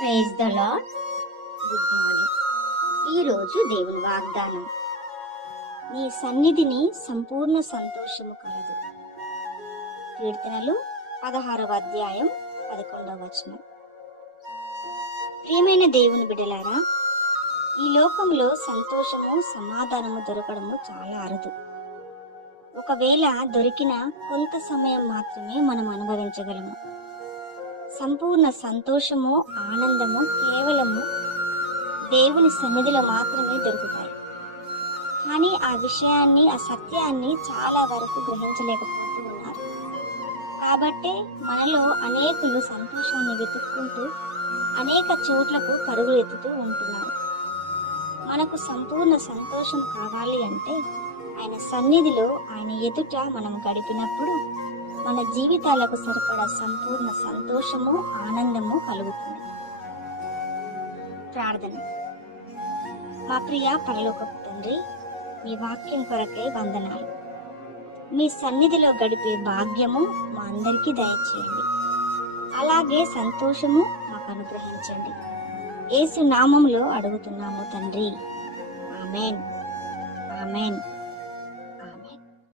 Praise the lord. Good morning. ఈరోజు దేవుని వాగ్దానం, నీ సన్నిధిని సంపూర్ణ సంతోషము కలదు. కీర్తనలు 16వ అధ్యాయం 11వ వచనం. ప్రియమైన దేవుని బిడ్డలారా, ఈ లోకంలో సంతోషము సమాధానము దొరకడము చాలా అరుదు. ఒకవేళ దొరికిన కొంత సమయం మాత్రమే మనం అనుభవించగలము. సంపూర్ణ సంతోషము, ఆనందము కేవలము దేవుని సన్నిధిలో మాత్రమే దొరుకుతాయి. కానీ ఆ విషయాన్ని, ఆ సత్యాన్ని చాలా వరకు గ్రహించలేకపోతూ ఉన్నారు. కాబట్టే మనలో అనేకులు సంతోషాన్ని వెతుక్కుంటూ అనేక చోట్లకు పరుగులు ఎత్తుతూ ఉంటున్నారు. మనకు సంపూర్ణ సంతోషం కావాలి అంటే ఆయన సన్నిధిలో, ఆయన ఎదుట మనం గడిపినప్పుడు మన జీవితాలకు సరిపడా సంపూర్ణ సంతోషము, ఆనందము కలుగుతుంది. ప్రార్థన. మా ప్రియ పరలోకపు తండ్రి, మీ వాక్యం కొరకై వందనాలు. మీ సన్నిధిలో గడిపే భాగ్యము మా అందరికీ దయచేయండి. అలాగే సంతోషము మాకు అనుగ్రహించండి. యేసు నామములో అడుగుతున్నాము తండ్రి. ఆమేన్. ఆమేన్.